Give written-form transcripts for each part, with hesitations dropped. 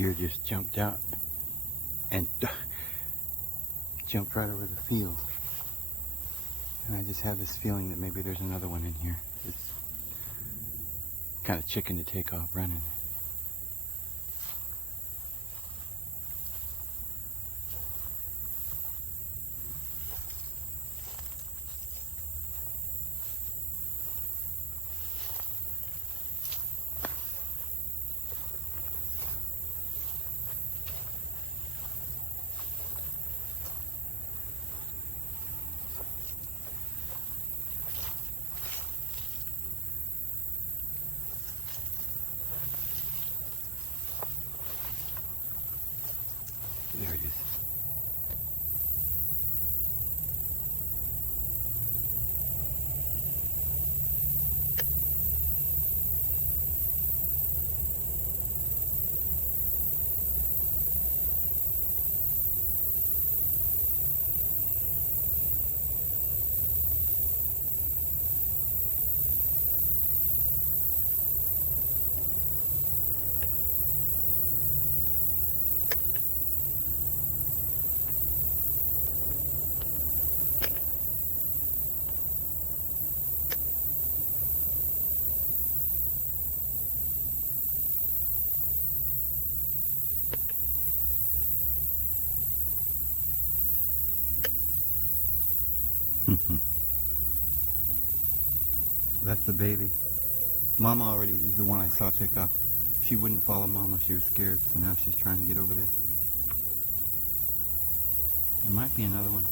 deer just jumped out and jumped right over the field. And I just have this feeling that maybe there's another one in here. It's kind of chicken to take off running. There it is. That's the baby. Mama already is the one I saw take off. She wouldn't follow Mama. She was scared, so now she's trying to get over there. There might be another one.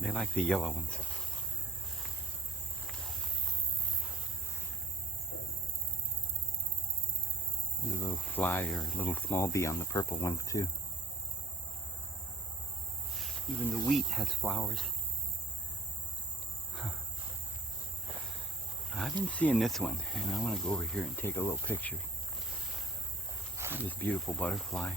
They like the yellow ones. There's a little fly or a little small bee on the purple ones too. Even the wheat has flowers. I've been seeing this one, and I want to go over here and take a little picture. This beautiful butterfly.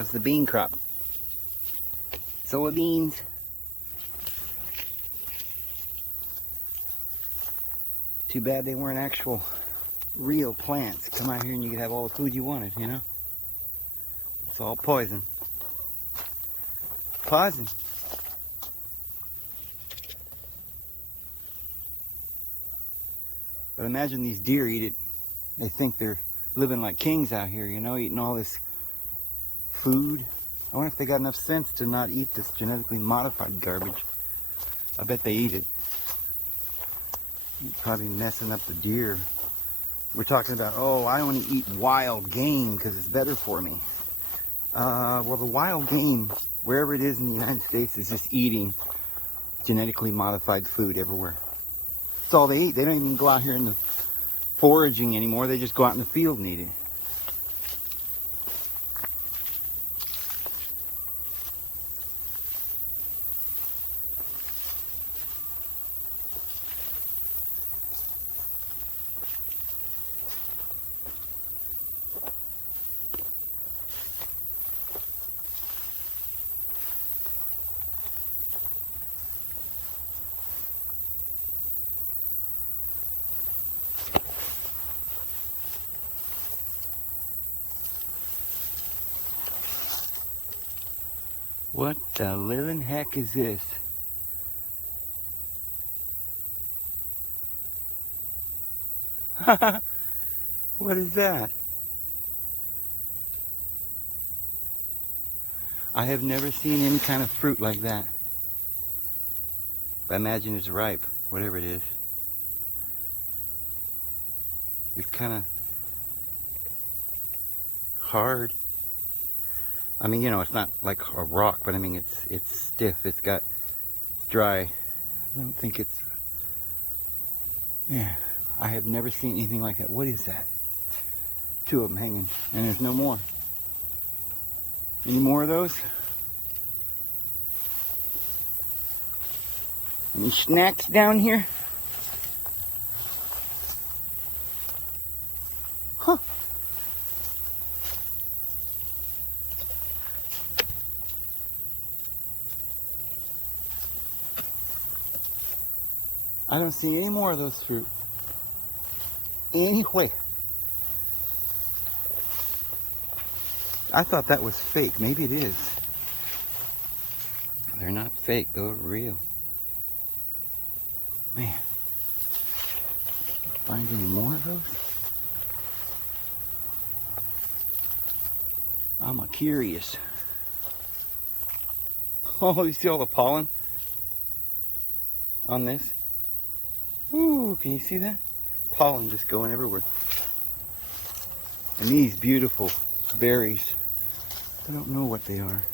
How's the bean crop? Soybeans. Too bad they weren't actual real plants. Come out here and you could have all the food you wanted, you know? It's all poison. Poison. But imagine these deer eat it. They think they're living like kings out here, you know, eating all this food. I wonder if they got enough sense to not eat this genetically modified garbage. I bet they eat it. Probably messing up the deer. We're talking about, oh, I only eat wild game because it's better for me. Well, the wild game, wherever it is in the United States, is just eating genetically modified food everywhere. That's all they eat. They don't even go out here in the foraging anymore. They just go out in the field and eat it. What the living heck is this? What is that? I have never seen any kind of fruit like that. I imagine it's ripe, whatever it is. It's kind of hard. I mean, you know, it's not like a rock, but I mean, it's stiff. It's dry. I don't think it's. Yeah, I have never seen anything like that. What is that? Two of them hanging, and there's no more. Any more of those? Any snacks down here? Huh. I don't see any more of those fruit anywhere. I thought that was fake. Maybe it is. They're not fake, they're real. Man. Find any more of those? I'm curious. Oh, you see all the pollen on this? Ooh, can you see that? Pollen just going everywhere. And these beautiful berries. I don't know what they are.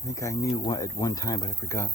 I think I knew what at one time, but I forgot.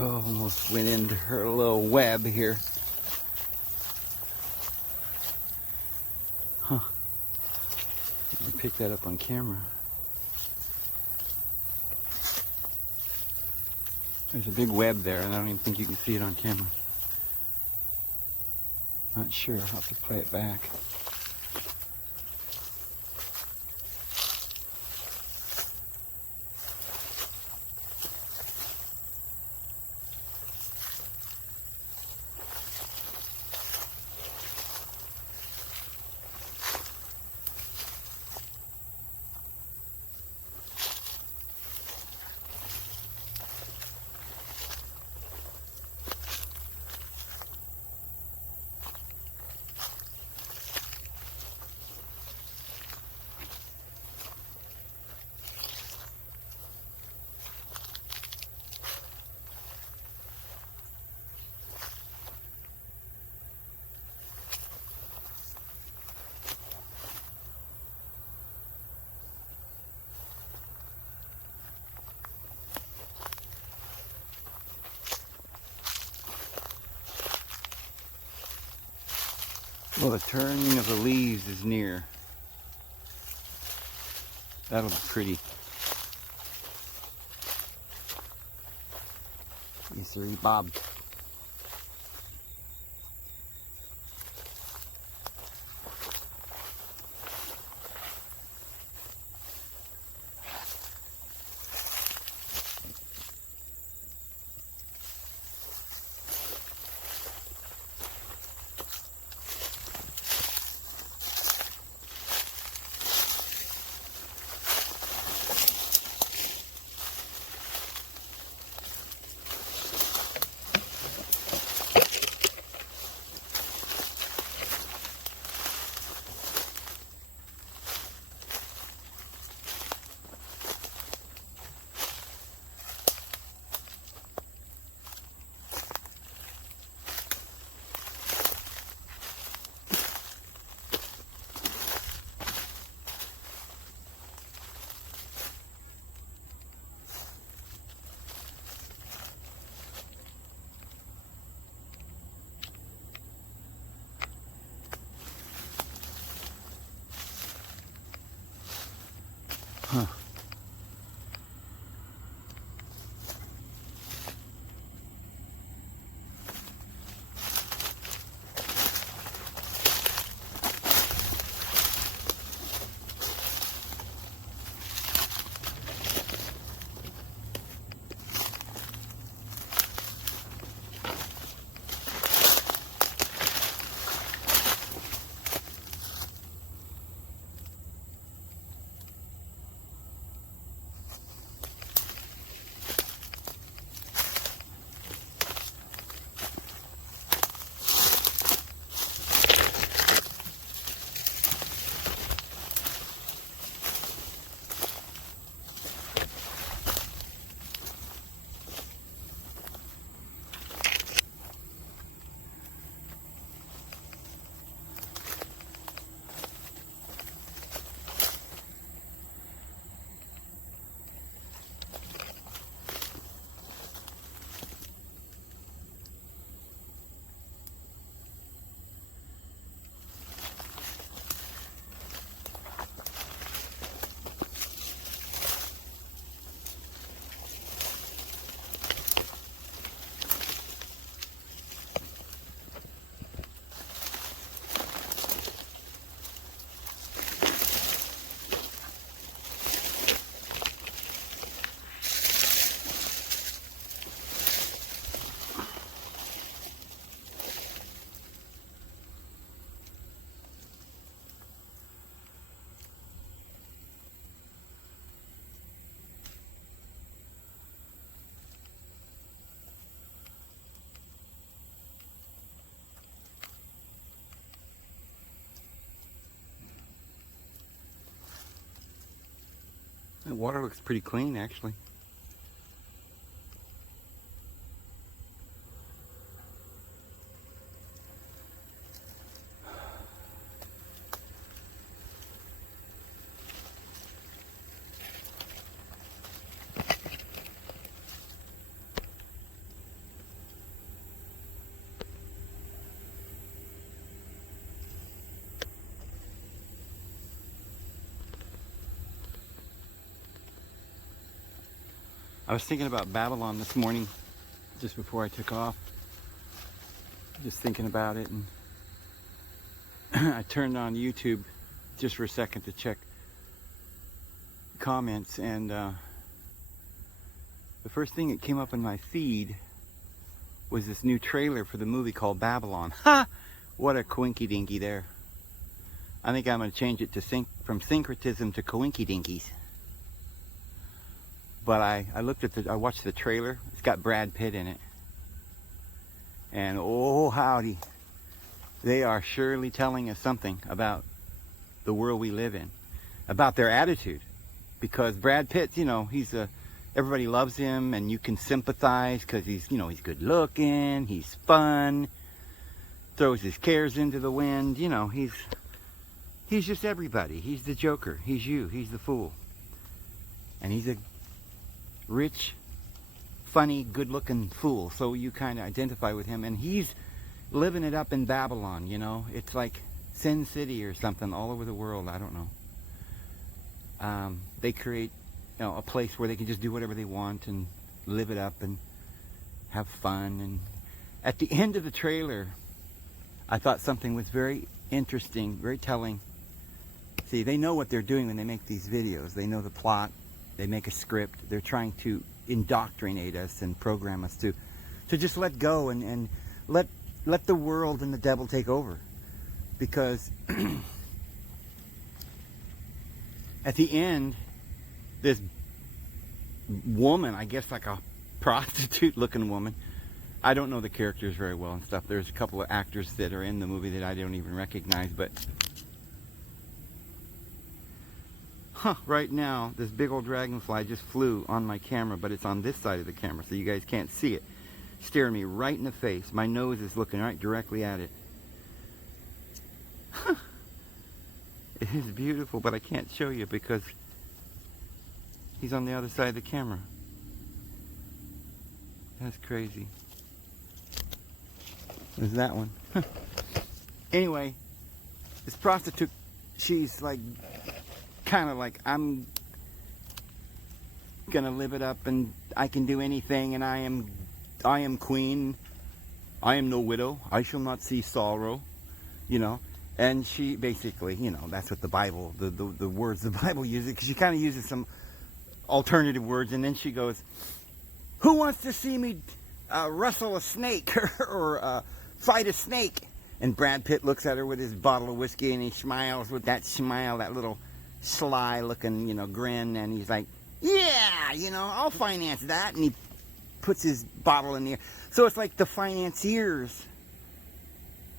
Oh, almost went into her little web here. Huh. Let me pick that up on camera. There's a big web there, and I don't even think you can see it on camera. Not sure. I'll have to play it back. Well, the turning of the leaves is near. That'll be pretty. Yes, sir, Bob. Huh. The water looks pretty clean, actually. I was thinking about Babylon this morning, just before I took off. Just thinking about it, and I turned on YouTube just for a second to check comments, and the first thing that came up in my feed was this new trailer for the movie called Babylon. Ha! What a coinky dinky there. I think I'm going to change it to from syncretism to coinky dinkies. But I watched the trailer. It's got Brad Pitt in it. And oh howdy, they are surely telling us something about the world we live in, about their attitude. Because Brad Pitt, you know, everybody loves him, and you can sympathize because he's good looking, he's fun, throws his cares into the wind, you know, he's just everybody. He's the Joker, he's you, he's the fool. And he's a rich, funny, good-looking fool, so you kind of identify with him, and he's living it up in Babylon, you know. It's like Sin City or something all over the world. I don't know. They create, a place where they can just do whatever they want and live it up and have fun. And at the end of the trailer, I thought something was very interesting, very telling. See, they know what they're doing when they make these videos. They know the plot. They make a script. They're trying to indoctrinate us and program us to just let go and let the world and the devil take over. Because at the end, this woman, I guess like a prostitute-looking woman, I don't know the characters very well and stuff. There's a couple of actors that are in the movie that I don't even recognize, but right now, this big old dragonfly just flew on my camera, but it's on this side of the camera, so you guys can't see it. Staring me right in the face. My nose is looking right directly at it. It is beautiful, but I can't show you because he's on the other side of the camera. That's crazy. There's that one. Anyway, this prostitute, she's like, kind of like, I'm gonna live it up and I can do anything and I am queen. I am no widow. I shall not see sorrow. And she basically, that's what the Bible, the words the Bible uses, because she kind of uses some alternative words, and then she goes, who wants to see me wrestle a snake or fight a snake? And Brad Pitt looks at her with his bottle of whiskey, and he smiles with that smile, that little sly looking, grin, and he's like, yeah, I'll finance that, and he puts his bottle in the air. So it's like the financiers.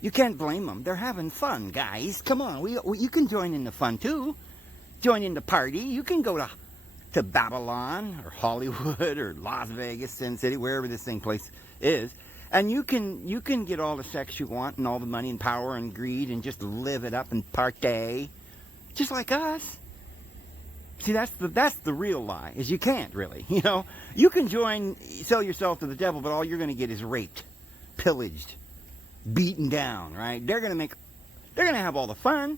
You can't blame them. They're having fun, guys. Come on, you can join in the fun too. Join in the party. You can go to Babylon or Hollywood or Las Vegas, Sin City, wherever this place is, and you can get all the sex you want and all the money and power and greed and just live it up and partay, just like us. See, that's the real lie, is you can't really. You can sell yourself to the devil, but all you're going to get is raped, pillaged, beaten down, right? They're going to have all the fun.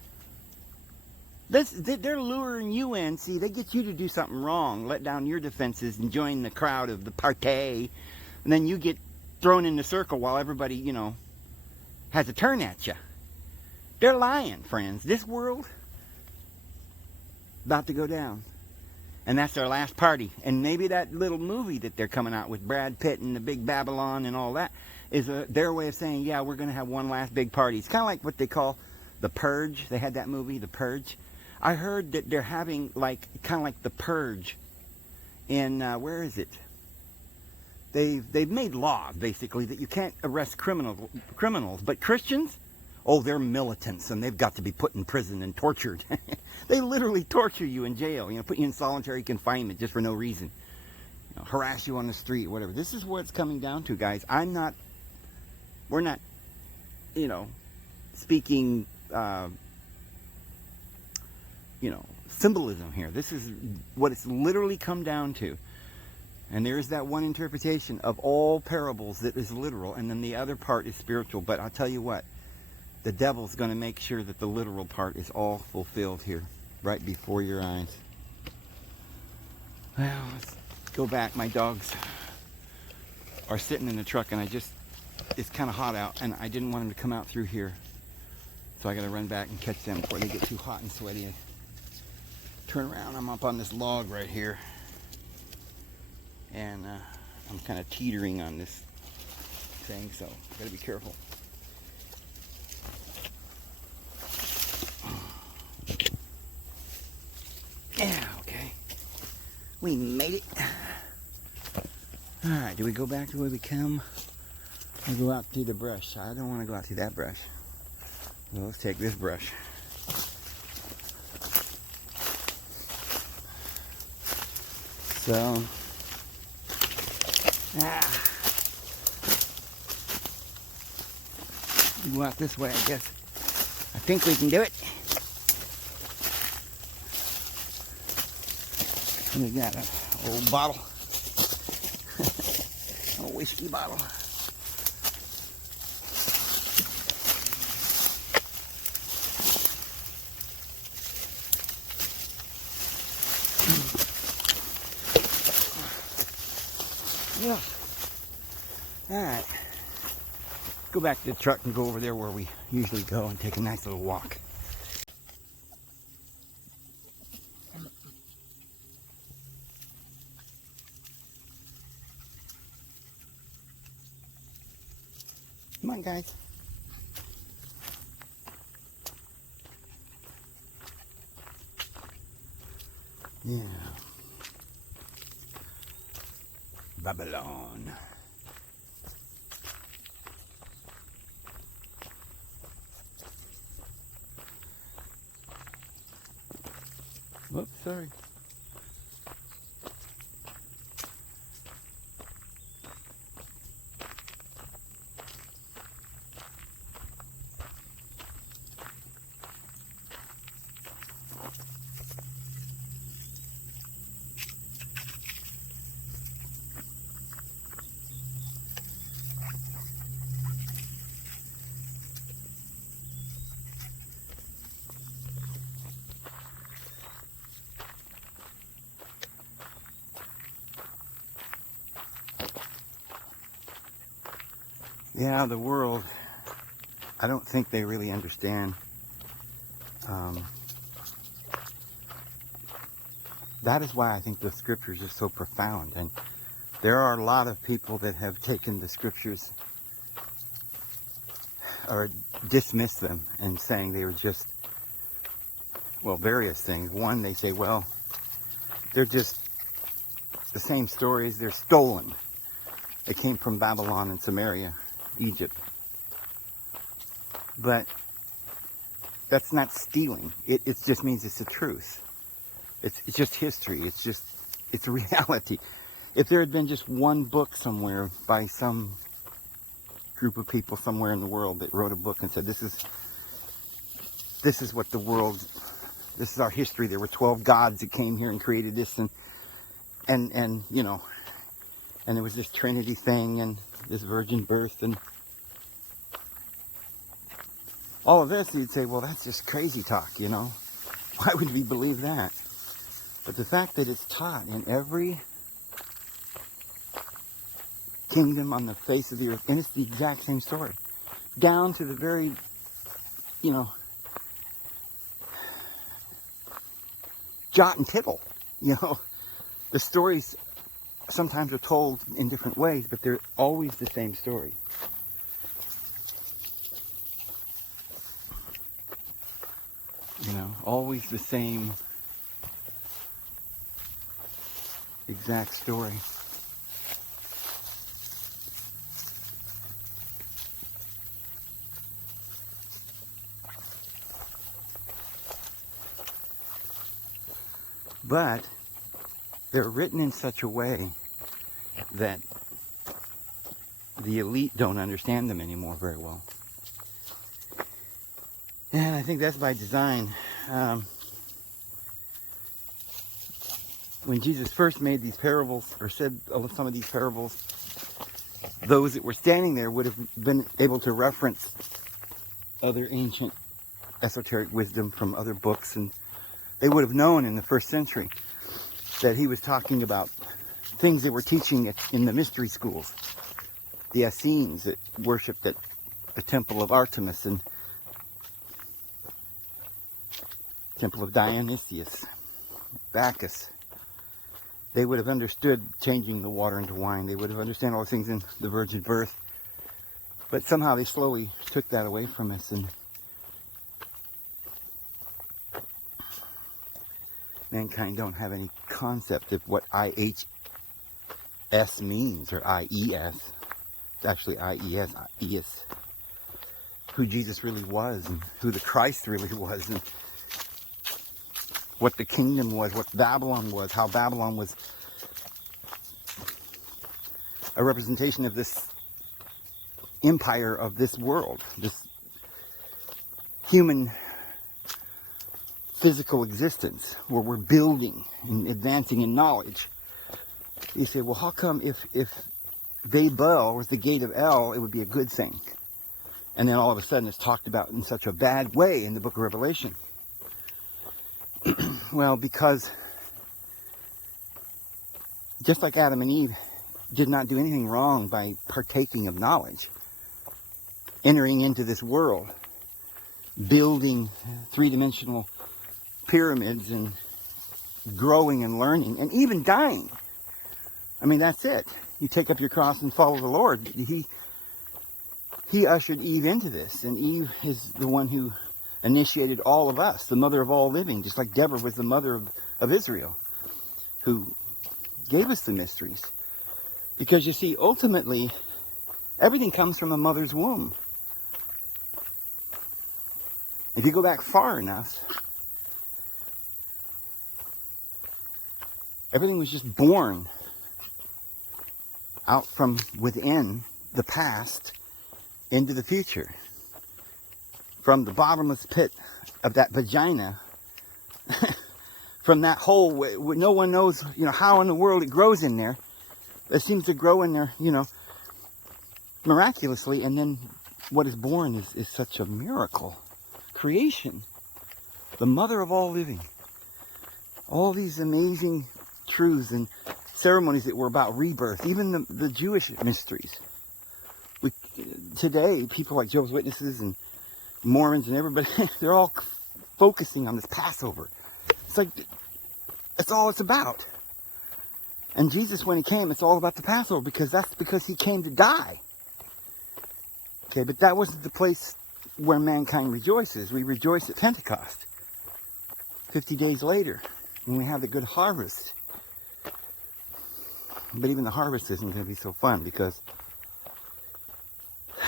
They're luring you in. See, they get you to do something wrong, let down your defenses and join the crowd of the partay, and then you get thrown in the circle while everybody, has a turn at you. They're lying, friends. This world about to go down. And that's their last party. And maybe that little movie that they're coming out with Brad Pitt and the big Babylon and all that is their way of saying, yeah, we're going to have one last big party. It's kind of like what they call The Purge. They had that movie, The Purge. I heard that they're having kind of like The Purge in, where is it? They've made laws, basically, that you can't arrest criminals. But Christians, they're militants, and they've got to be put in prison and tortured. They literally torture you in jail, put you in solitary confinement just for no reason. Harass you on the street, whatever. This is what it's coming down to, guys. We're not, speaking, symbolism here. This is what it's literally come down to. And there is that one interpretation of all parables that is literal, and then the other part is spiritual. But I'll tell you what, the devil's going to make sure that the literal part is all fulfilled here, right before your eyes. Well, let's go back. My dogs are sitting in the truck, and it's kind of hot out, and I didn't want them to come out through here. So I got to run back and catch them before they get too hot and sweaty. And turn around. I'm up on this log right here. And I'm kind of teetering on this thing, so got to be careful. Yeah, okay. We made it. Alright, do we go back to where we come? Or go out through the brush? I don't want to go out through that brush. Well, let's take this brush. So, go out this way, I guess. I think we can do it. We got an old bottle. A whiskey bottle. Yeah. Alright. Go back to the truck and go over there where we usually go and take a nice little walk. Come on, guys. Yeah. Babylon. Whoops, sorry. Yeah, the world, I don't think they really understand. That is why I think the scriptures are so profound. And there are a lot of people that have taken the scriptures or dismissed them and saying they were just, well, various things. One, they say, well, they're just the same stories. They're stolen. They came from Babylon and Samaria, Egypt. But that's not stealing. It just means it's the truth. It's just history. It's reality. If there had been just one book somewhere by some group of people somewhere in the world that wrote a book and said, this is what the world, this is our history. There were 12 gods that came here and created this, and you know, and there was this Trinity thing and this virgin birth and all of this, you'd say, well, that's just crazy talk, you know. Why would we believe that? But the fact that it's taught in every kingdom on the face of the earth, and it's the exact same story, down to the very, you know, jot and tittle, you know. The stories sometimes are told in different ways, but they're always the same story. You know, always the same exact story. But they're written in such a way that the elite don't understand them anymore very well. And I think that's by design. When Jesus first made these parables, or said some of these parables, those that were standing there would have been able to reference other ancient esoteric wisdom from other books, and they would have known in the first century that he was talking about things they were teaching in the mystery schools. The Essenes that worshipped at the temple of Artemis and temple of Dionysius, Bacchus. They would have understood changing the water into wine. They would have understood all the things in the virgin birth. But somehow they slowly took that away from us, and mankind don't have any concept of what IHS means, or IES. It's actually IES, IES. Who Jesus really was, and who the Christ really was, and what the kingdom was, what Babylon was, how Babylon was a representation of this empire of this world, this human physical existence where we're building and advancing in knowledge. You say, well, how come if Babel was the gate of El, it would be a good thing? And then all of a sudden it's talked about in such a bad way in the book of Revelation. Well, because just like Adam and Eve did not do anything wrong by partaking of knowledge, entering into this world, building three-dimensional pyramids and growing and learning and even dying. I mean, that's it. You take up your cross and follow the Lord. He ushered Eve into this, and Eve is the one who initiated all of us, the mother of all living, just like Deborah was the mother of Israel, who gave us the mysteries. Because you see, ultimately, everything comes from a mother's womb. If you go back far enough, everything was just born out from within the past into the future. From the bottomless pit of that vagina, from that hole where no one knows, how in the world it grows in there. It seems to grow in there, miraculously, and then what is born is such a miracle. Creation, the mother of all living. All these amazing truths and ceremonies that were about rebirth, even the Jewish mysteries. Today, people like Jehovah's Witnesses and Mormons and everybody, they're all focusing on this Passover. It's like, that's all it's about. And Jesus, when he came, it's all about the Passover, because he came to die. Okay, but that wasn't the place where mankind rejoices. We rejoice at Pentecost, 50 days later, when we have the good harvest. But even the harvest isn't going to be so fun, because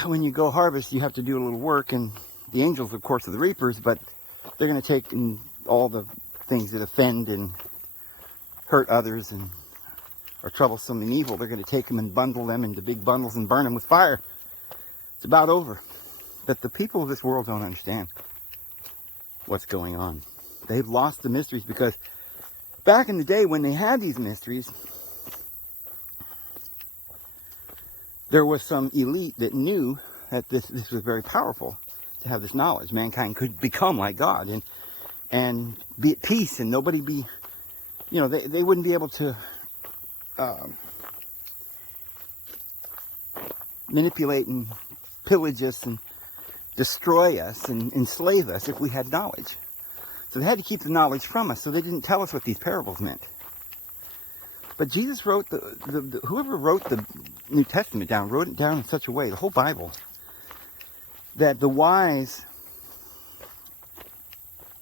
when you go harvest, you have to do a little work, and the angels, of course, are the reapers, but they're going to take all the things that offend and hurt others and are troublesome and evil. They're going to take them and bundle them into big bundles and burn them with fire. It's about over. But the people of this world don't understand what's going on. They've lost the mysteries, because back in the day when they had these mysteries, there was some elite that knew that this was very powerful to have this knowledge. Mankind could become like God and be at peace, and nobody be, they wouldn't be able to manipulate and pillage us and destroy us and enslave us if we had knowledge. So they had to keep the knowledge from us, so they didn't tell us what these parables meant. But Jesus wrote, whoever wrote the New Testament down, wrote it down in such a way, the whole Bible, that the wise,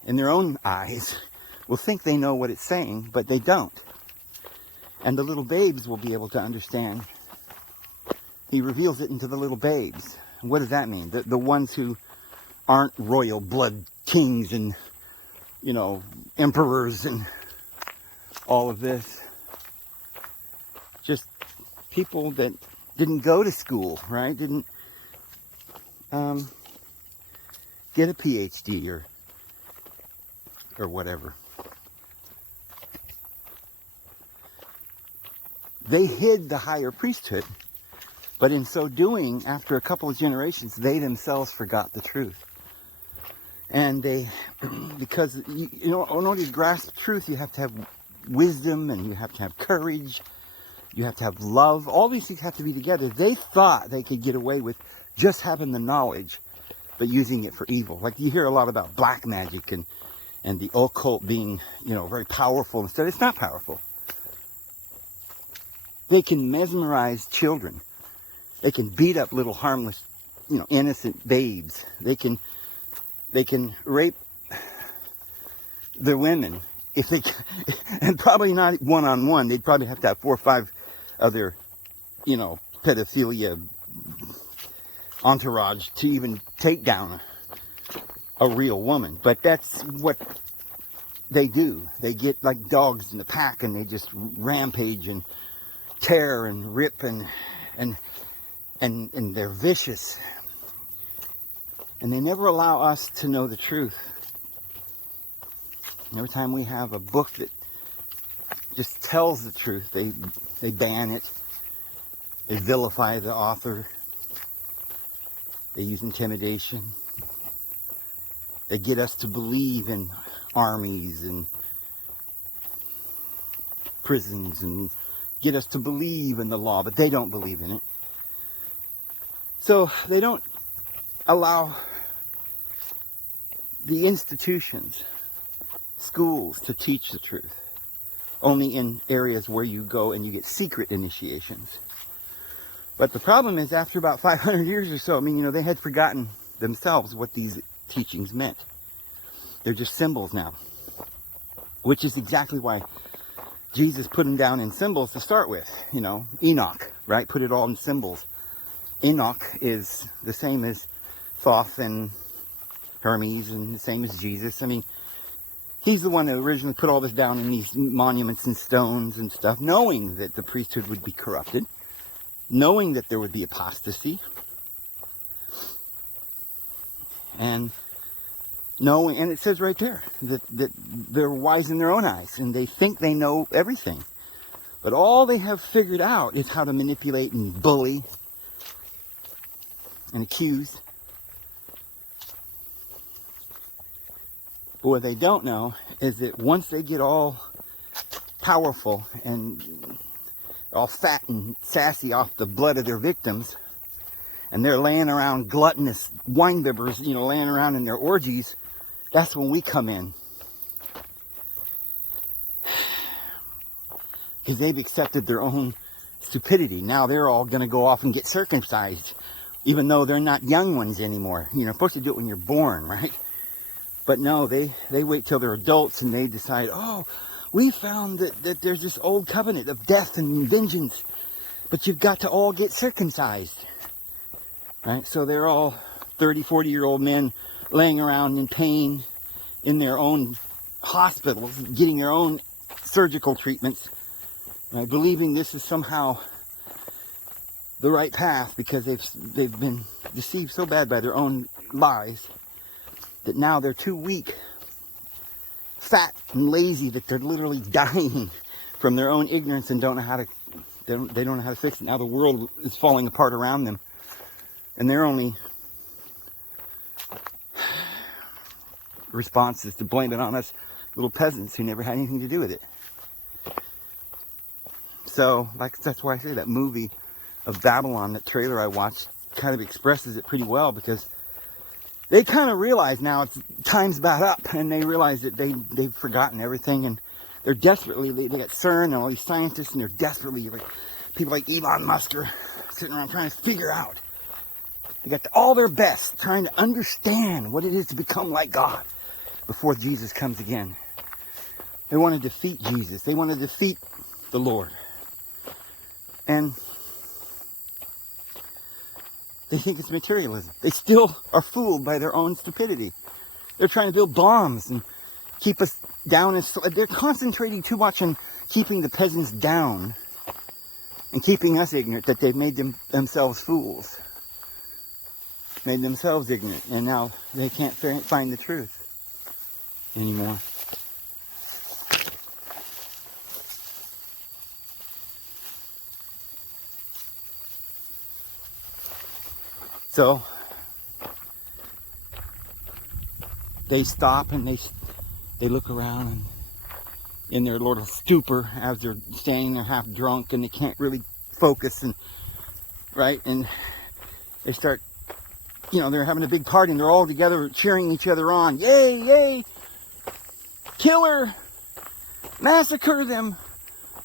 in their own eyes, will think they know what it's saying, but they don't. And the little babes will be able to understand. He reveals it into the little babes. What does that mean? The ones who aren't royal blood kings and, emperors and all of this. Just people that didn't go to school, right? Didn't get a PhD or whatever. They hid the higher priesthood, but in so doing, after a couple of generations, they themselves forgot the truth. And because, in order to grasp truth, you have to have wisdom, and you have to have courage, you have to have love. All these things have to be together. They thought they could get away with just having the knowledge, but using it for evil. Like you hear a lot about black magic and the occult being, very powerful. Instead, it's not powerful. They can mesmerize children. They can beat up little harmless, innocent babes. They can rape their women. If they can, and probably not one-on-one. They'd probably have to have 4 or 5 other, pedophilia entourage to even take down a real woman. But that's what they do. They get like dogs in the pack, and they just rampage and tear and rip and they're vicious. And they never allow us to know the truth. And every time we have a book that just tells the truth, they ban it. They vilify the author. They use intimidation. They get us to believe in armies and prisons and get us to believe in the law, but they don't believe in it. So they don't allow the institutions, schools, to teach the truth. Only in areas where you go and you get secret initiations. But the problem is, after about 500 years or so, they had forgotten themselves what these teachings meant. They're just symbols now. Which is exactly why Jesus put them down in symbols to start with. Enoch, right? Put it all in symbols. Enoch is the same as Thoth and Hermes, and the same as Jesus. He's the one that originally put all this down in these monuments and stones and stuff, knowing that the priesthood would be corrupted, knowing that there would be apostasy, and it says right there that they're wise in their own eyes, and they think they know everything. But all they have figured out is how to manipulate and bully and accuse. But what they don't know is that once they get all powerful and all fat and sassy off the blood of their victims, and they're laying around gluttonous wine bibbers, laying around in their orgies, that's when we come in. Because they've accepted their own stupidity. Now they're all going to go off and get circumcised, even though they're not young ones anymore. You're supposed to do it when you're born, right? But no, they wait till they're adults and they decide, oh, we found that there's this old covenant of death and vengeance, but you've got to all get circumcised. Right? So they're all 30, 40-year-old men laying around in pain in their own hospitals, getting their own surgical treatments, right? Believing this is somehow the right path because they've been deceived so bad by their own lies that now they're too weak, fat and lazy, that they're literally dying from their own ignorance and don't know how to fix it. Now the world is falling apart around them, and their only response is to blame it on us little peasants who never had anything to do with it. So, that's why I say that movie of Babylon, that trailer I watched, kind of expresses it pretty well, because they kind of realize now time's about up, and they realize that they've forgotten everything, and they're desperately, they got CERN and all these scientists, and they're desperately, people like Elon Musk are sitting around trying to figure out. They got all their best trying to understand what it is to become like God before Jesus comes again. They want to defeat Jesus. They want to defeat the Lord. And they think it's materialism. They still are fooled by their own stupidity. They're trying to build bombs and keep us down. They're concentrating too much on keeping the peasants down and keeping us ignorant, that they've made themselves fools. Made themselves ignorant. And now they can't find the truth anymore. So they stop and they look around, and in their little stupor as they're standing there half drunk and they can't really focus, and and they start, they're having a big party and they're all together cheering each other on. Yay, yay, kill her, massacre them,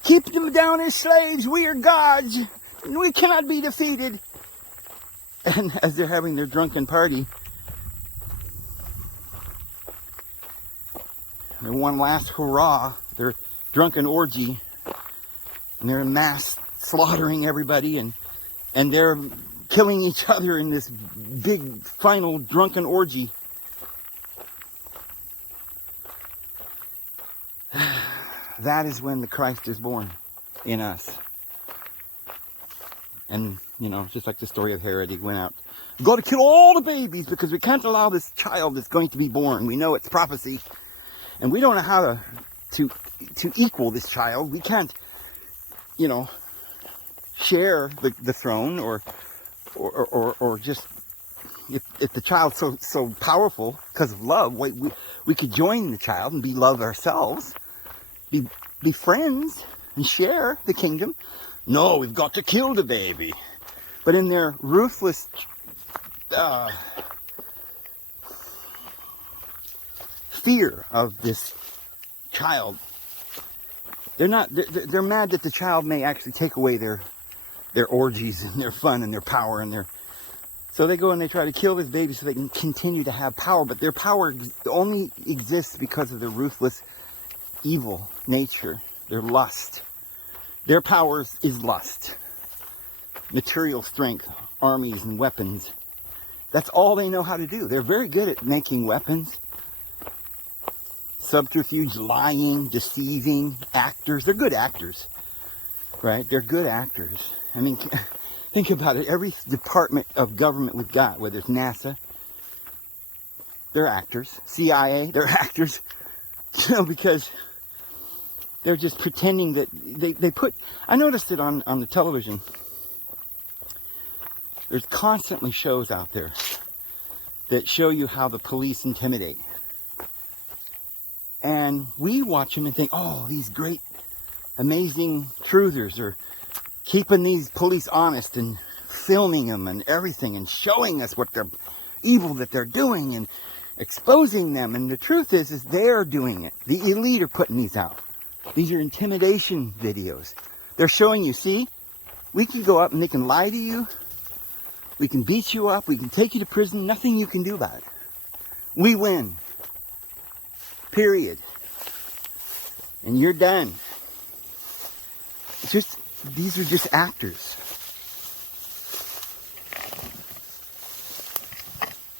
keep them down as slaves. We are gods and we cannot be defeated. And as they're having their drunken party, their one last hurrah, their drunken orgy, and they're in mass slaughtering everybody, and they're killing each other in this big final drunken orgy. That is when the Christ is born in us. And, just like the story of Herod, he went out, we've got to kill all the babies because we can't allow this child that's going to be born. We know it's prophecy, and we don't know how to equal this child. We can't, share the throne, or just, if the child's so powerful because of love, we could join the child and be love ourselves, be friends, and share the kingdom. No, we've got to kill the baby. But in their ruthless fear of this child, they're mad that the child may actually take away their orgies and their fun and their power and their... So they go and they try to kill this baby so they can continue to have power, but their power only exists because of their ruthless, evil nature, their lust. Their power is lust. Material strength, armies and weapons. That's all they know how to do. They're very good at making weapons. Subterfuge, lying, deceiving, actors. They're good actors, right? They're good actors. I mean, think about it. Every department of government we've got, whether it's NASA, they're actors. CIA, they're actors. You know, because they're just pretending that they put... I noticed it on the television. There's constantly shows out there that show you how the police intimidate. And we watch them and think, oh, these great, amazing truthers are keeping these police honest and filming them and everything and showing us what they're evil that they're doing and exposing them. And the truth is they're doing it. The elite are putting these out. These are intimidation videos. They're showing you, see, we can go up and they can lie to you. We can beat you up. We can take you to prison. Nothing you can do about it. We win. Period. And you're done. It's just, these are just actors.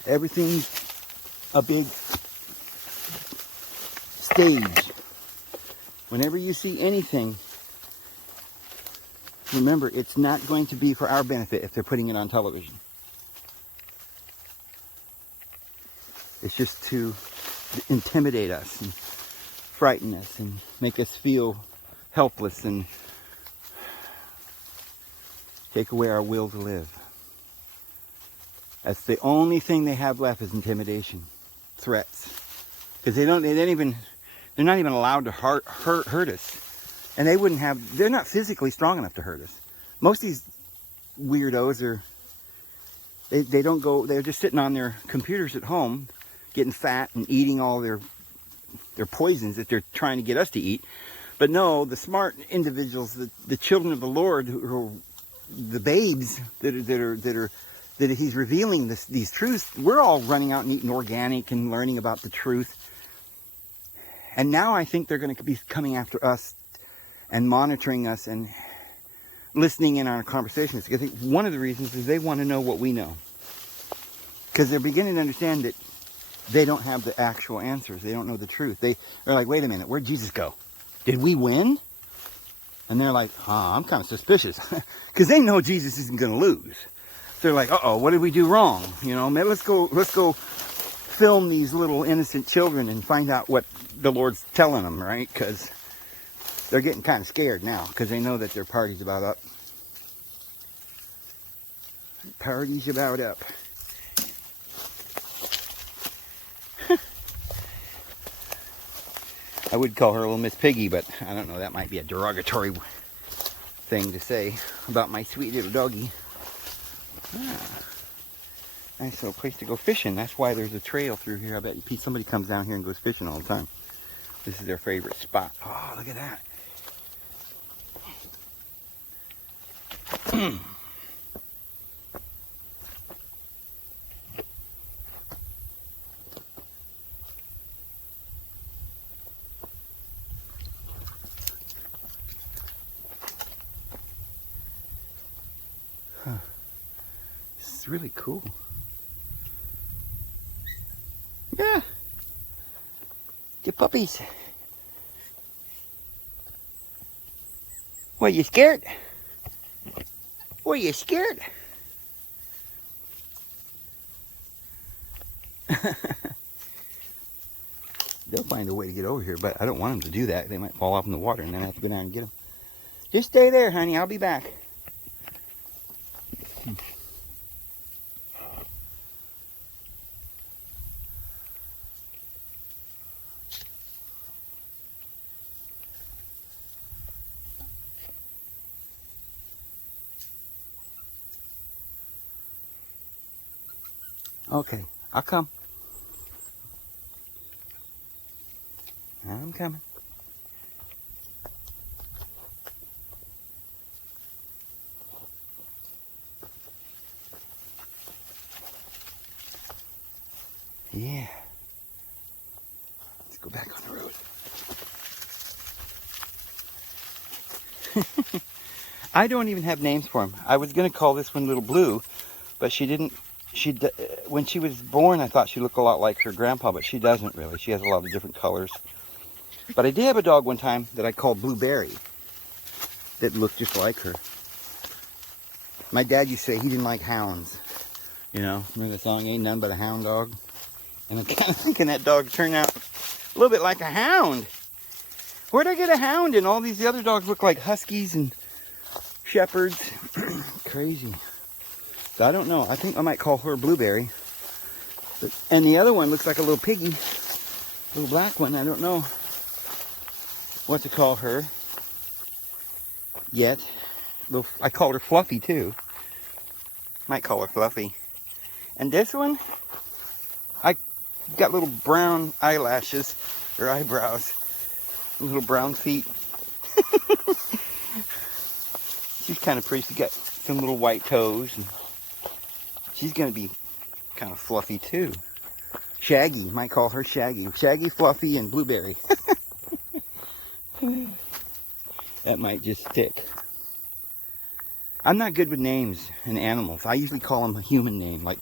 Everything's a big stage. Whenever you see anything, remember, it's not going to be for our benefit if they're putting it on television. It's just to intimidate us and frighten us and make us feel helpless and take away our will to live. That's the only thing they have left is intimidation, threats, because they're not even allowed to hurt us. And they're not physically strong enough to hurt us. Most of these weirdos they don't go, they're just sitting on their computers at home, getting fat and eating all their poisons that they're trying to get us to eat. But no, the smart individuals, the children of the Lord, who are the babes that he's revealing these truths, we're all running out and eating organic and learning about the truth. And now I think they're going to be coming after us and monitoring us and listening in on our conversations. I think one of the reasons is they want to know what we know. Because they're beginning to understand that they don't have the actual answers. They don't know the truth. They're like, wait a minute, where'd Jesus go? Did we win? And they're like, I'm kind of suspicious. Because they know Jesus isn't going to lose. They're like, uh-oh, what did we do wrong? You know, man, let's go film these little innocent children and find out what the Lord's telling them, right? Because they're getting kind of scared now because they know that their party's about up. Party's about up. I would call her Little Miss Piggy, but I don't know, that might be a derogatory thing to say about my sweet little doggy. Nice little place to go fishing. That's why there's a trail through here. I bet somebody comes down here and goes fishing all the time. This is their favorite spot. Oh, look at that. This is really cool. Yeah. Get puppies. What, you scared? Were you scared? They'll find a way to get over here, but I don't want them to do that. They might fall off in the water and then I have to go down and get them. Just stay there, honey. I'll be back. Okay, I'll come. I'm coming. Yeah. Let's go back on the road. I don't even have names for him. I was going to call this one Little Blue, but she didn't. When she was born, I thought she looked a lot like her grandpa, but she doesn't really. She has a lot of different colors. But I did have a dog one time that I called Blueberry that looked just like her. My dad used to say he didn't like hounds. You know, remember the song, Ain't None But a Hound Dog? And I'm kind of thinking that dog turned out a little bit like a hound. Where'd I get a hound? And all these other dogs look like huskies and shepherds. Crazy. So I don't know. I think I might call her Blueberry. And the other one looks like a little piggy. Little black one. I don't know what to call her yet. I called her Fluffy too. Might call her Fluffy. And this one, I got little brown eyelashes or eyebrows. Little brown feet. She's kind of pretty. She got some little white toes. And she's going to be kind of fluffy too. Shaggy. Might call her Shaggy. Shaggy, Fluffy, and Blueberry. That might just stick. I'm not good with names and animals. I usually call them a human name. Like,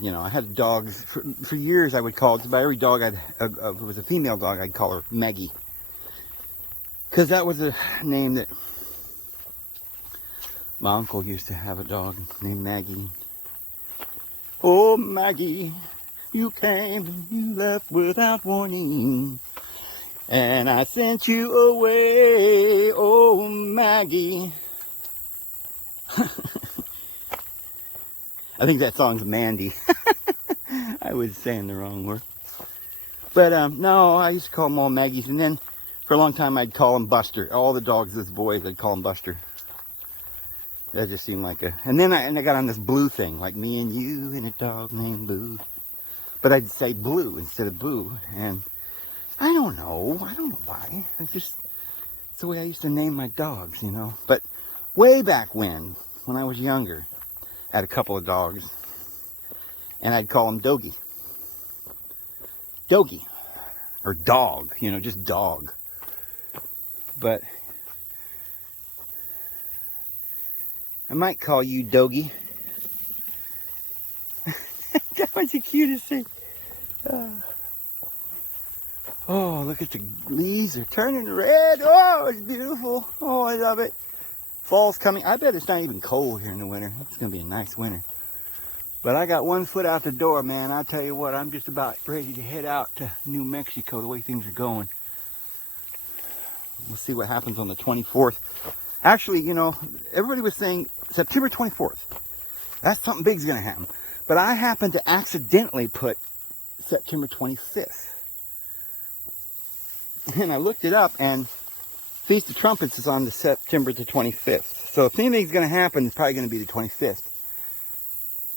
you know, I had dogs. For years I would call it, by every dog, if it was a female dog, I'd call her Maggie. Because that was a name that my uncle used to have, a dog named Maggie. Oh, Maggie, you came and you left without warning. And I sent you away, oh, Maggie. I think that song's Mandy. I was saying the wrong word. But no, I used to call them all Maggies. And then for a long time I'd call him Buster. All the dogs, as boys, I'd call him Buster. That just seemed like a... And then I got on this Blue thing, like me and you and a dog named Blue. But I'd say Blue instead of Boo. And I don't know why. It's the way I used to name my dogs, you know. But way back when I was younger, I had a couple of dogs. And I'd call them Dogie. Dogie. Or dog, you know, just dog. But I might call you Dogie. That was the cutest thing. Oh, look at the leaves. They're turning red. Oh, it's beautiful. Oh, I love it. Fall's coming. I bet it's not even cold here in the winter. It's going to be a nice winter. But I got one foot out the door, man. I tell you what, I'm just about ready to head out to New Mexico the way things are going. We'll see what happens on the 24th. Actually, you know, everybody was saying September 24th. That's something big's going to happen. But I happened to accidentally put September 25th. And I looked it up, and Feast of Trumpets is on the September the 25th. So if anything's going to happen, it's probably going to be the 25th.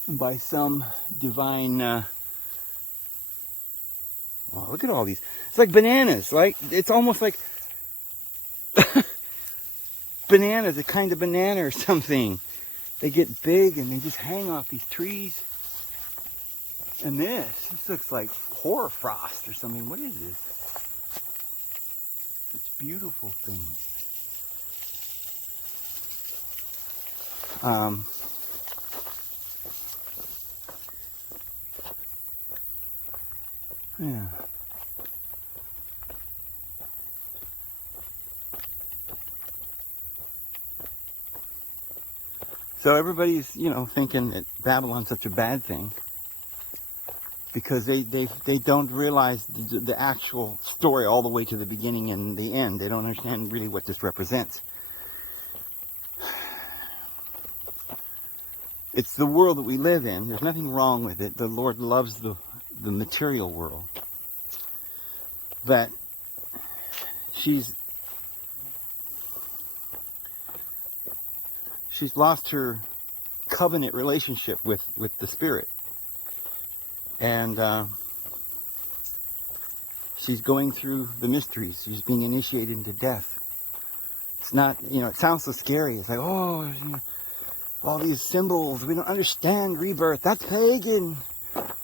By some divine... oh, look at all these. It's like bananas. Like, it's almost like... bananas, a kind of banana or something. They get big and they just hang off these trees. And this looks like hoarfrost or something. What is this? Such beautiful things. Yeah. So everybody's, you know, thinking that Babylon's such a bad thing because they don't realize the actual story all the way to the beginning and the end. They don't understand really what this represents. It's the world that we live in. There's nothing wrong with it. The Lord loves the material world. But she's lost her covenant relationship with the Spirit. And she's going through the mysteries. She's being initiated into death. It's not, it sounds so scary. It's like, oh, all these symbols. We don't understand rebirth. That's pagan.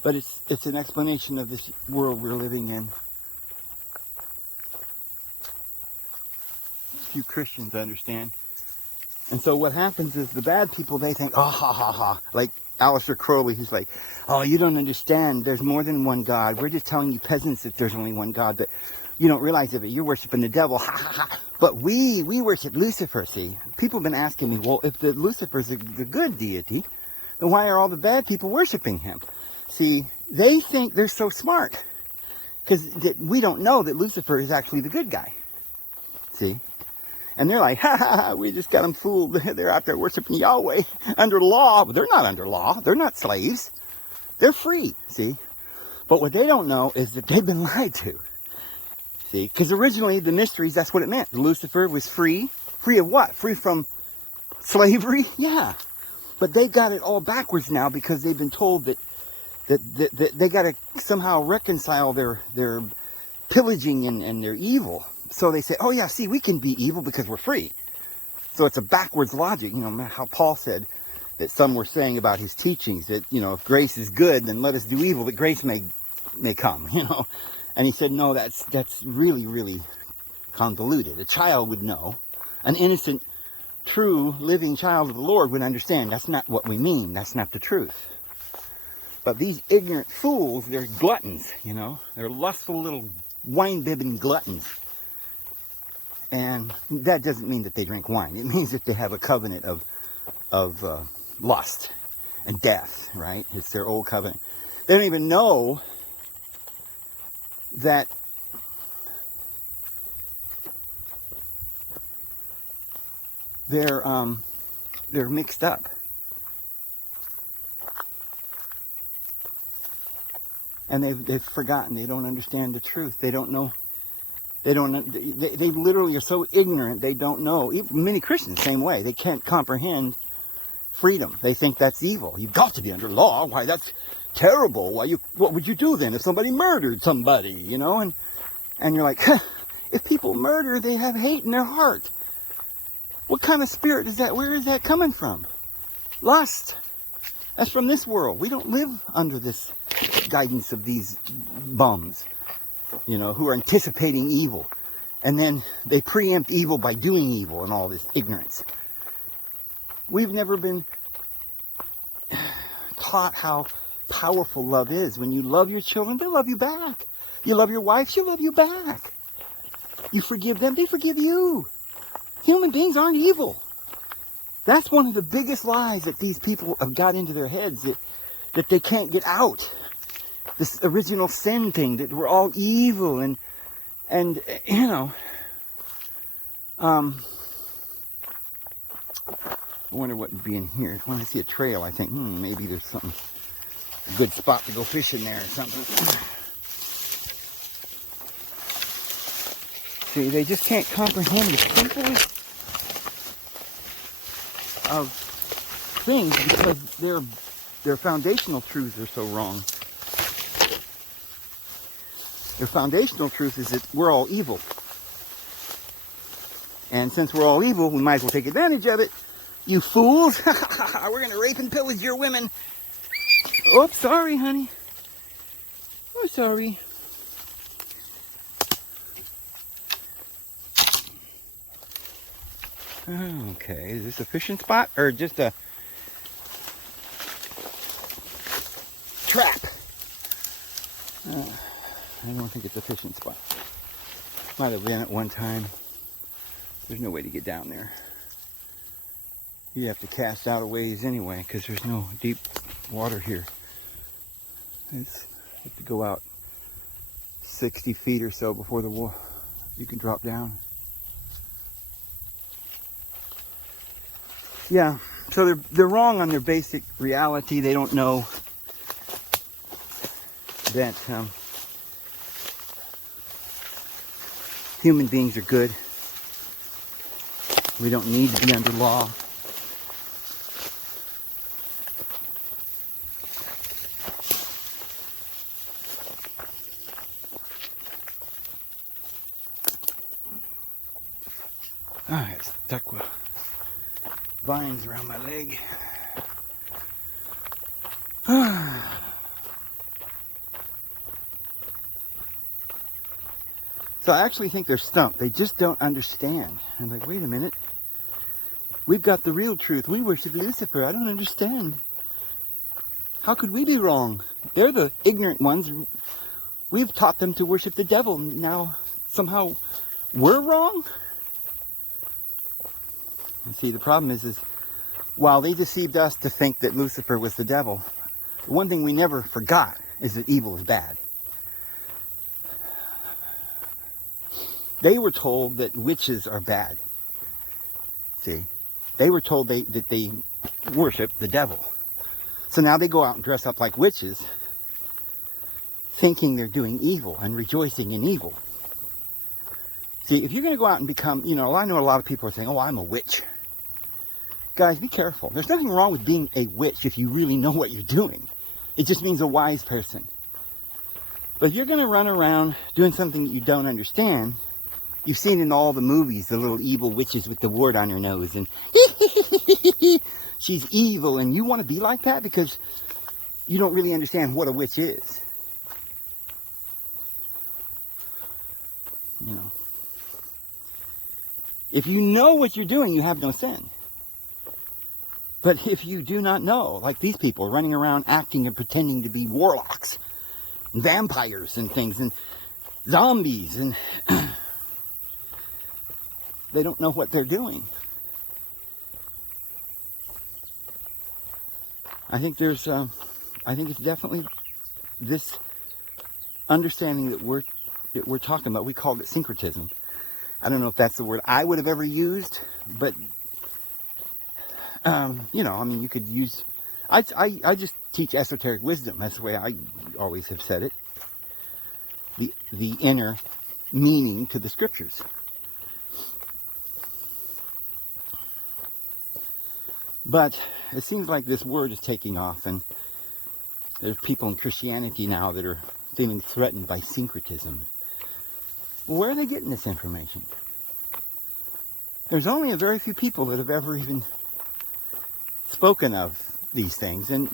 But it's an explanation of this world we're living in. Few Christians understand. And so what happens is the bad people, they think, oh, ha, ha, ha. Like Aleister Crowley, he's like, oh, you don't understand. There's more than one God. We're just telling you peasants that there's only one God, but you don't realize it. You're worshiping the devil. Ha, ha, ha. But we worship Lucifer, see. People have been asking me, well, if the Lucifer's the good deity, then why are all the bad people worshiping him? See, they think they're so smart. Because we don't know that Lucifer is actually the good guy. See? And they're like, ha, ha, ha, we just got them fooled. They're out there worshiping Yahweh under law. But they're not under law. They're not slaves. They're free, see? But what they don't know is that they've been lied to. See? Because originally, the mysteries, that's what it meant. Lucifer was free. Free of what? Free from slavery? Yeah. But they got it all backwards now because they've been told that they got to somehow reconcile their pillaging and their evil. So they say, oh yeah, see, we can be evil because we're free. So it's a backwards logic. How Paul said that some were saying about his teachings that, if grace is good, then let us do evil, that grace may come, And he said, no, that's really, really convoluted. A child would know. An innocent, true, living child of the Lord would understand. That's not what we mean. That's not the truth. But these ignorant fools, they're gluttons, They're lustful little wine-bibbing gluttons. And that doesn't mean that they drink wine. It means that they have a covenant of lust and death, right? It's their old covenant. They don't even know that they're mixed up. And they've forgotten. They don't understand the truth. They don't know. They literally are so ignorant, they don't know. Even many Christians, same way. They can't comprehend freedom. They think that's evil. You've got to be under law. Why, that's terrible. What would you do then if somebody murdered somebody, And you're like, if people murder, they have hate in their heart. What kind of spirit is that? Where is that coming from? Lust. That's from this world. We don't live under this guidance of these bums. Who are anticipating evil. And then they preempt evil by doing evil and all this ignorance. We've never been taught how powerful love is. When you love your children, they love you back. You love your wife, she'll love you back. You forgive them, they forgive you. Human beings aren't evil. That's one of the biggest lies that these people have got into their heads that they can't get out. This original sin thing, that we're all evil and I wonder what would be in here. When I see a trail, I think, maybe there's something, a good spot to go fishing there or something. See, they just can't comprehend the simplest of things because their foundational truths are so wrong. Their foundational truth is that we're all evil. And since we're all evil, we might as well take advantage of it. You fools! We're going to rape and pillage your women. Oops, sorry, honey. Oh, sorry. Okay, is this a fishing spot or just a trap? I don't think it's a fishing spot. Might have been at one time. There's no way to get down there. You have to cast out a ways anyway because there's no deep water here. You have to go out 60 feet or so before you can drop down. Yeah, so they're wrong on their basic reality. They don't know that human beings are good. We don't need to be under law. I got stuck with vines around my leg. So I actually think they're stumped. They just don't understand. I'm like, wait a minute. We've got the real truth. We worship Lucifer. I don't understand. How could we be wrong? They're the ignorant ones. We've taught them to worship the devil. Now, somehow, we're wrong? And see, the problem is while they deceived us to think that Lucifer was the devil, the one thing we never forgot is that evil is bad. They were told that witches are bad. See? They were told that they worship the devil. So now they go out and dress up like witches, thinking they're doing evil and rejoicing in evil. See, if you're going to go out and become, I know a lot of people are saying, oh, I'm a witch. Guys, be careful. There's nothing wrong with being a witch if you really know what you're doing. It just means a wise person. But if you're going to run around doing something that you don't understand, you've seen in all the movies the little evil witches with the wart on her nose and she's evil, and you want to be like that because you don't really understand what a witch is. If you know what you're doing, you have no sin. But if you do not know, like these people running around acting and pretending to be warlocks and vampires and things and zombies, and they don't know what they're doing. I think it's definitely this understanding that we're talking about. We called it syncretism. I don't know if that's the word I would have ever used, but you could use. I just teach esoteric wisdom. That's the way I always have said it. The inner meaning to the scriptures. But it seems like this word is taking off, and there's people in Christianity now that are feeling threatened by syncretism. Where are they getting this information? There's only a very few people that have ever even spoken of these things, and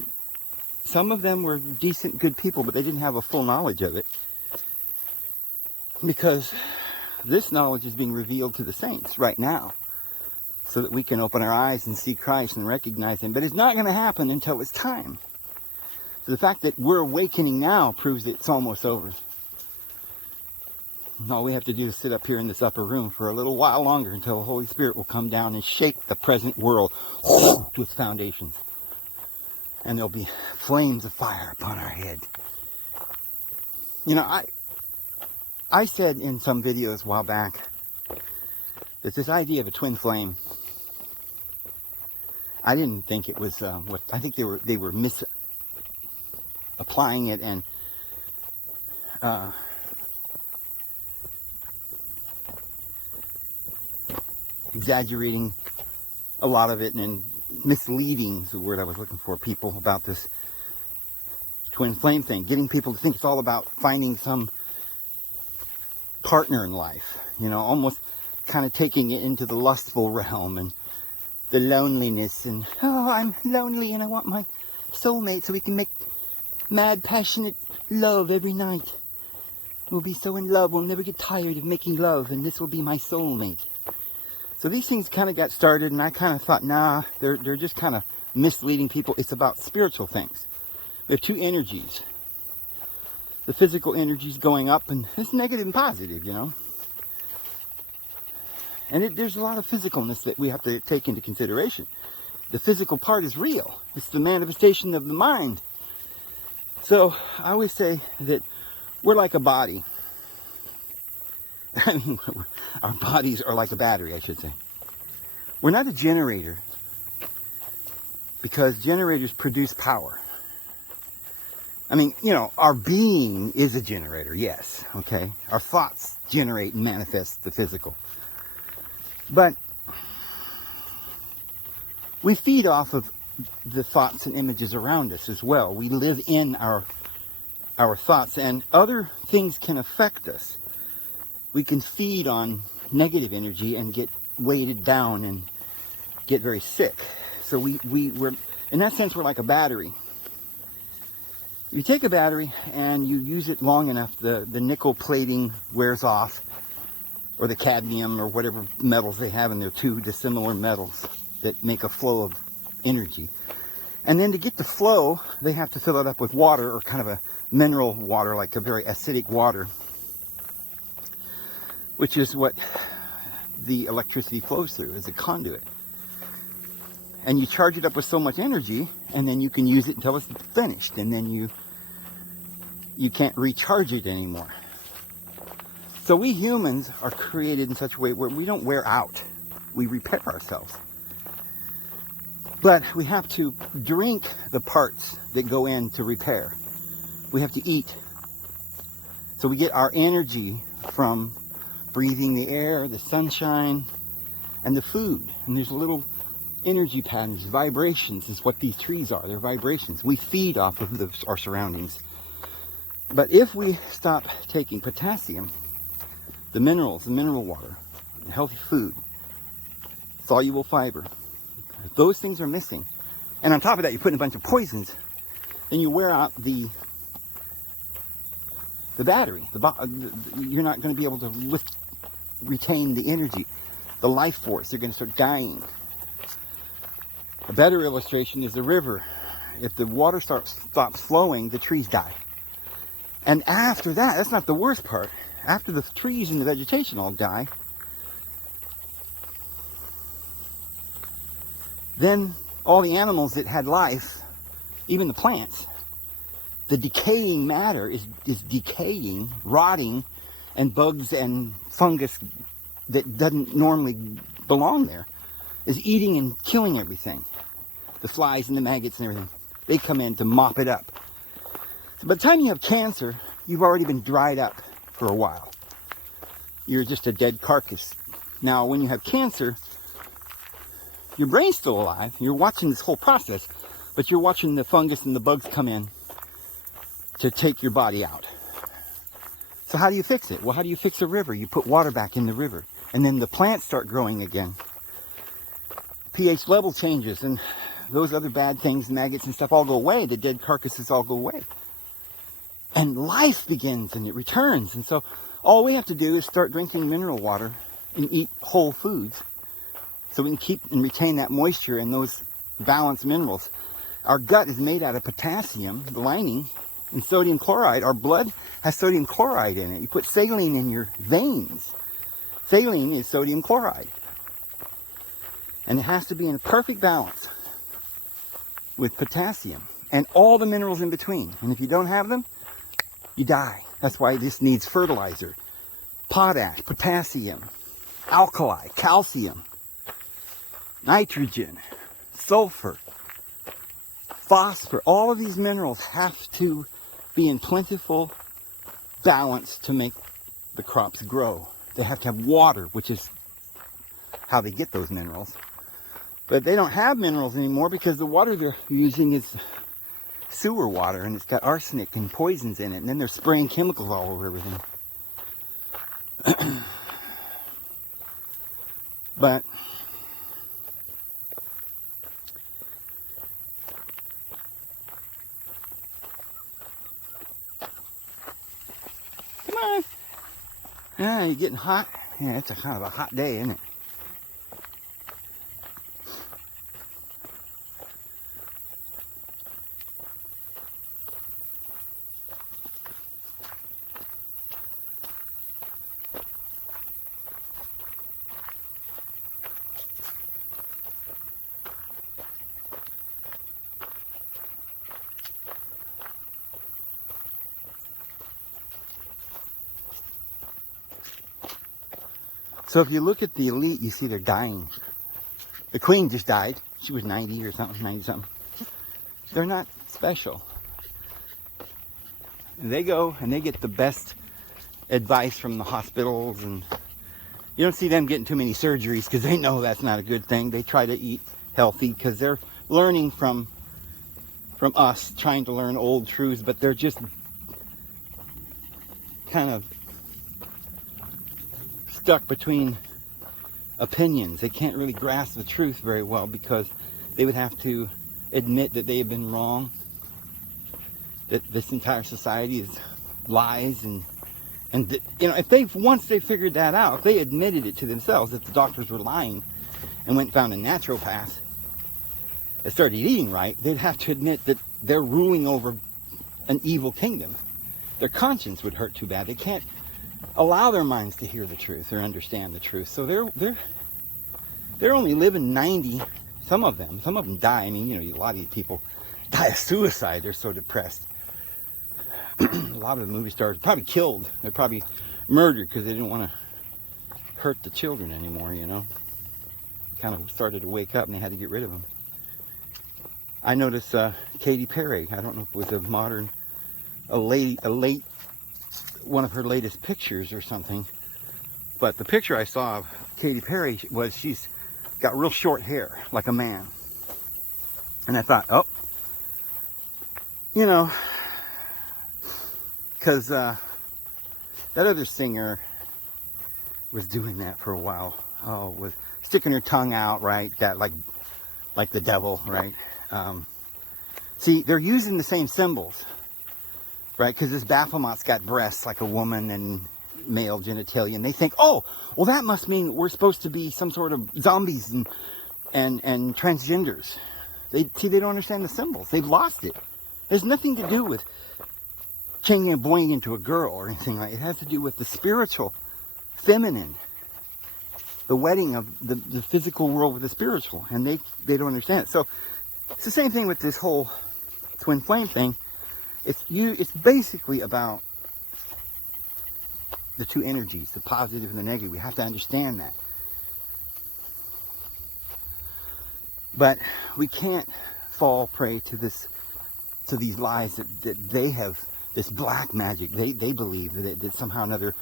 some of them were decent, good people, but they didn't have a full knowledge of it, because this knowledge is being revealed to the saints right now, so that we can open our eyes and see Christ and recognize Him. But it's not going to happen until it's time. So the fact that we're awakening now proves that it's almost over. And all we have to do is sit up here in this upper room for a little while longer until the Holy Spirit will come down and shake the present world to its foundations. And there'll be flames of fire upon our head. I said in some videos a while back that this idea of a twin flame, I didn't think it was what I think they were misapplying it and exaggerating a lot of it, and misleading is the word I was looking for, people about this twin flame thing, getting people to think it's all about finding some partner in life, almost kind of taking it into the lustful realm and the loneliness, and oh, I'm lonely and I want my soulmate so we can make mad, passionate love every night. We'll be so in love, we'll never get tired of making love, and this will be my soulmate. So these things kind of got started, and I kind of thought, nah, they're just kind of misleading people. It's about spiritual things. We have two energies. The physical energy is going up, and it's negative and positive, And there's a lot of physicalness that we have to take into consideration. The physical part is real. It's the manifestation of the mind. So I always say that we're like a body. I mean, our bodies are like a battery, I should say. We're not a generator, because generators produce power. I mean, our being is a generator, yes, okay? Our thoughts generate and manifest the physical. But we feed off of the thoughts and images around us as well. We live in our thoughts, and other things can affect us. We can feed on negative energy and get weighted down and get very sick. So we're, in that sense, we're like a battery. You take a battery and you use it long enough, the nickel plating wears off, or the cadmium, or whatever metals they have in there, two dissimilar metals that make a flow of energy. And then to get the flow, they have to fill it up with water, or kind of a mineral water, like a very acidic water, which is what the electricity flows through, as a conduit. And you charge it up with so much energy, and then you can use it until it's finished, and then you can't recharge it anymore. So we humans are created in such a way where we don't wear out. We repair ourselves. But we have to drink the parts that go in to repair. We have to eat. So we get our energy from breathing the air, the sunshine, and the food. And there's little energy patterns, vibrations is what these trees are. They're vibrations. We feed off of our surroundings. But if we stop taking potassium, the minerals, the mineral water, healthy food, soluble fiber, if those things are missing, and on top of that you put in a bunch of poisons, then you wear out the battery. You're not going to be able to retain the energy, the life force. You're going to start dying. A better illustration is the river. If the water stops flowing, the trees die. And after that, that's not the worst part. After the trees and the vegetation all die, then all the animals that had life, even the plants, the decaying matter is decaying, rotting, and bugs and fungus that doesn't normally belong there is eating and killing everything. The flies and the maggots and everything. They come in to mop it up. So by the time you have cancer, you've already been dried up for a while. You're just a dead carcass. Now, when you have cancer, your brain's still alive. You're watching this whole process, but you're watching the fungus and the bugs come in to take your body out. So how do you fix it? Well, how do you fix a river? You put water back in the river, and then the plants start growing again. pH level changes, and those other bad things, maggots and stuff, all go away. The dead carcasses all go away. And life begins, and it returns. And so all we have to do is start drinking mineral water and eat whole foods so we can keep and retain that moisture and those balanced minerals. Our gut is made out of potassium, the lining, and sodium chloride. Our blood has sodium chloride in it. You put saline in your veins. Saline is sodium chloride. And it has to be in a perfect balance with potassium and all the minerals in between. And if you don't have them, you die. That's why this needs fertilizer, potash, potassium, alkali, calcium, nitrogen, sulfur, phosphorus. All of these minerals have to be in plentiful balance to make the crops grow. They have to have water, which is how they get those minerals. But they don't have minerals anymore because the water they're using is sewer water, and it's got arsenic and poisons in it, and then they're spraying chemicals all over everything. But come on. Ah, you're getting hot? Yeah, it's a kind of a hot day, isn't it? So if you look at the elite, you see they're dying. The queen just died. She was 90 or something, 90 something. They're not special. And they go and they get the best advice from the hospitals, and you don't see them getting too many surgeries because they know that's not a good thing. They try to eat healthy because they're learning from us, trying to learn old truths, but they're just kind of stuck between opinions. They can't really grasp the truth very well because they would have to admit that they have been wrong, that this entire society is lies, and you know, if they once they figured that out, if they admitted it to themselves that the doctors were lying and went and found a naturopath and started eating right, they'd have to admit that they're ruling over an evil kingdom. Their conscience would hurt too bad. They can't allow their minds to hear the truth or understand the truth. So they're only living 90. Some of them die. I mean, you know, a lot of these people die of suicide. They're so depressed. A lot of the movie stars probably killed. They're probably murdered because they didn't want to hurt the children anymore, you know. Kind of started to wake up and they had to get rid of them. I noticed Katy Perry. I don't know if it was a late one of her latest pictures or something. But the picture I saw of Katy Perry was she's got real short hair, like a man. And I thought, oh, you know, because that other singer was doing that for a while. Oh, was sticking her tongue out, right? That like the devil, right? See, they're using the same symbols, right? Because this Baphomet's got breasts like a woman and male genitalia, and they think, oh, well, that must mean we're supposed to be some sort of zombies and transgenders. They don't understand the symbols. They've lost it. There's nothing to do with changing a boy into a girl or anything like that. It has to do with the spiritual, feminine, the wedding of the physical world with the spiritual, and they don't understand it. So it's the same thing with this whole twin flame thing. It's basically about the two energies, the positive and the negative. We have to understand that. But we can't fall prey to these lies that they have, this black magic. They believe that somehow or another,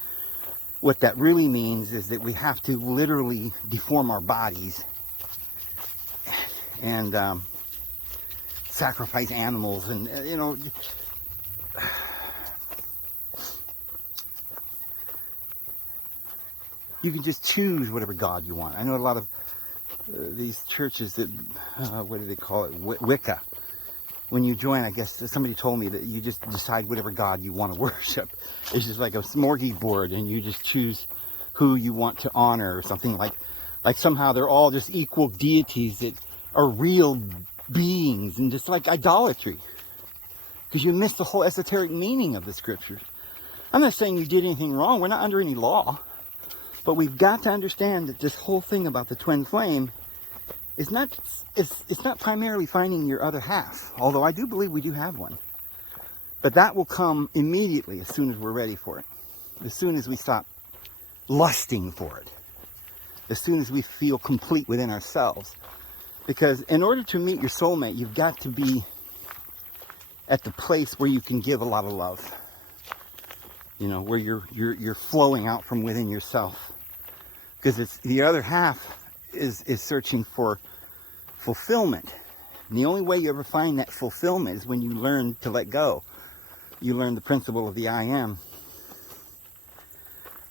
what that really means is that we have to literally deform our bodies and sacrifice animals, and you know, you can just choose whatever God you want. I know a lot of these churches that, what do they call it, Wicca. When you join, I guess somebody told me that you just decide whatever God you want to worship. It's just like a smorgasbord, and you just choose who you want to honor, or something like somehow they're all just equal deities that are real beings, and just like idolatry. Because you miss the whole esoteric meaning of the scriptures. I'm not saying you did anything wrong. We're not under any law. But we've got to understand that this whole thing about the twin flame is not, it's not primarily finding your other half. Although I do believe we do have one. But that will come immediately as soon as we're ready for it. As soon as we stop lusting for it. As soon as we feel complete within ourselves. Because in order to meet your soulmate, you've got to be at the place where you can give a lot of love. You know, where you're flowing out from within yourself. Because it's the other half is searching for fulfillment. And the only way you ever find that fulfillment is when you learn to let go. You learn the principle of the I am.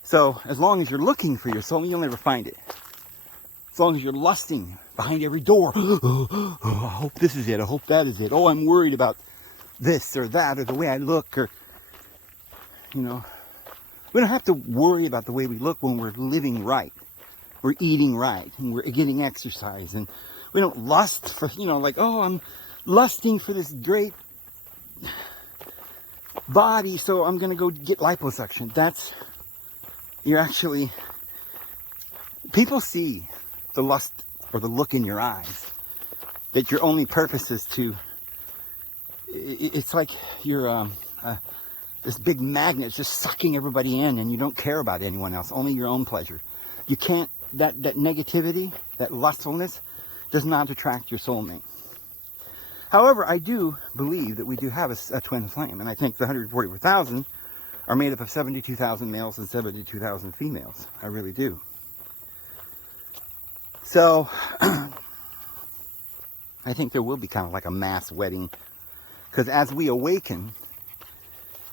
So as long as you're looking for your soul, you'll never find it. As long as you're lusting behind every door. Oh, I hope this is it. I hope that is it. Oh, I'm worried about this or that, or the way I look, or, you know. We don't have to worry about the way we look when we're living right. We're eating right, and we're getting exercise, and we don't lust for, you know, like, oh, I'm lusting for this great body, so I'm going to go get liposuction. You're actually, people see the lust or the look in your eyes, that your only purpose is to, it's like you're this big magnet just sucking everybody in, and you don't care about anyone else, only your own pleasure. You can't, that negativity, that lustfulness does not attract your soulmate. However, I do believe that we do have a twin flame, and I think the 144,000 are made up of 72,000 males and 72,000 females. I really do. So, I think there will be kind of like a mass wedding, because as we awaken,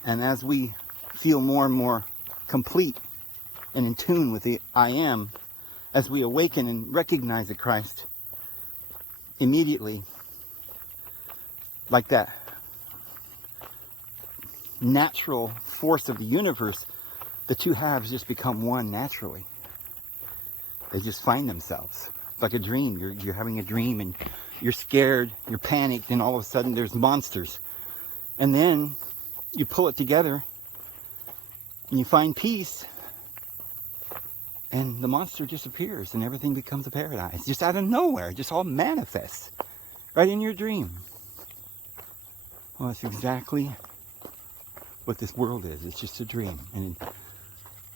and as we feel more and more complete and in tune with the I am, as we awaken and recognize the Christ, immediately, like that natural force of the universe, the two halves just become one naturally. They just find themselves. It's like a dream. You're having a dream and you're scared, you're panicked, and all of a sudden there's monsters. And then you pull it together and you find peace, and the monster disappears and everything becomes a paradise. Just out of nowhere, just all manifests right in your dream. Well, that's exactly what this world is. It's just a dream. And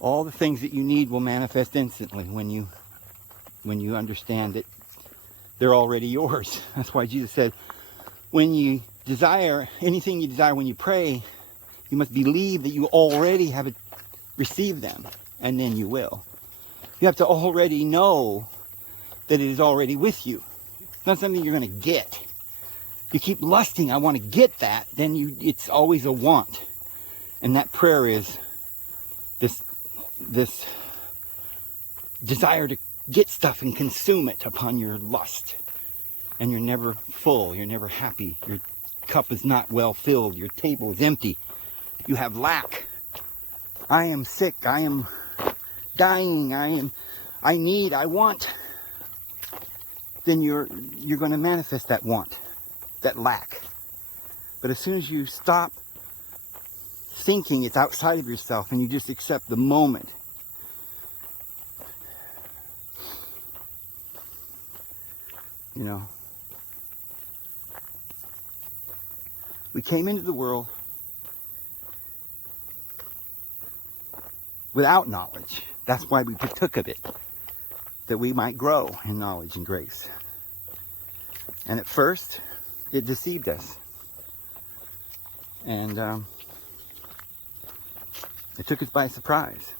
all the things that you need will manifest instantly when you understand that they're already yours. That's why Jesus said, when you desire anything you desire, when you pray, you must believe that you already have received them, and then you will. You have to already know that it is already with you. It's not something you're going to get. You keep lusting, I want to get that, then it's always a want. And that prayer is this desire to get stuff and consume it upon your lust. And you're never full, you're never happy, your cup is not well filled, your table is empty. You have lack. I am sick, I am dying, I want. Then you're going to manifest that want, that lack. But as soon as you stop thinking it's outside of yourself and you just accept the moment, you know, we came into the world without knowledge. That's why we partook of it, that we might grow in knowledge and grace. And at first, it deceived us. And it took us by surprise.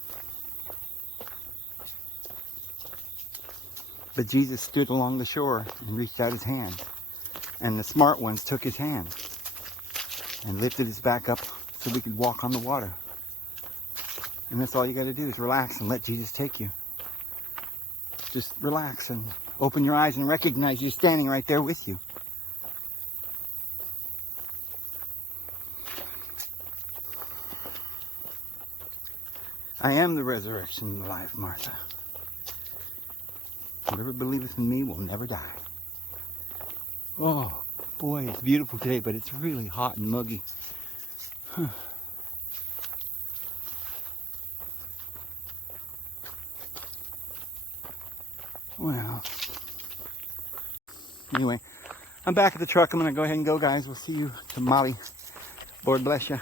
But Jesus stood along the shore and reached out his hand. And the smart ones took his hand and lifted us back up so we could walk on the water. And that's all you got to do is relax and let Jesus take you. Just relax and open your eyes and recognize you're standing right there with you. I am the resurrection and the life, Martha. Whoever believeth in me will never die. Oh, boy, it's beautiful today, but it's really hot and muggy. Huh. Well, anyway, I'm back at the truck. I'm going to go ahead and go, guys. We'll see you tomorrow. Lord bless you.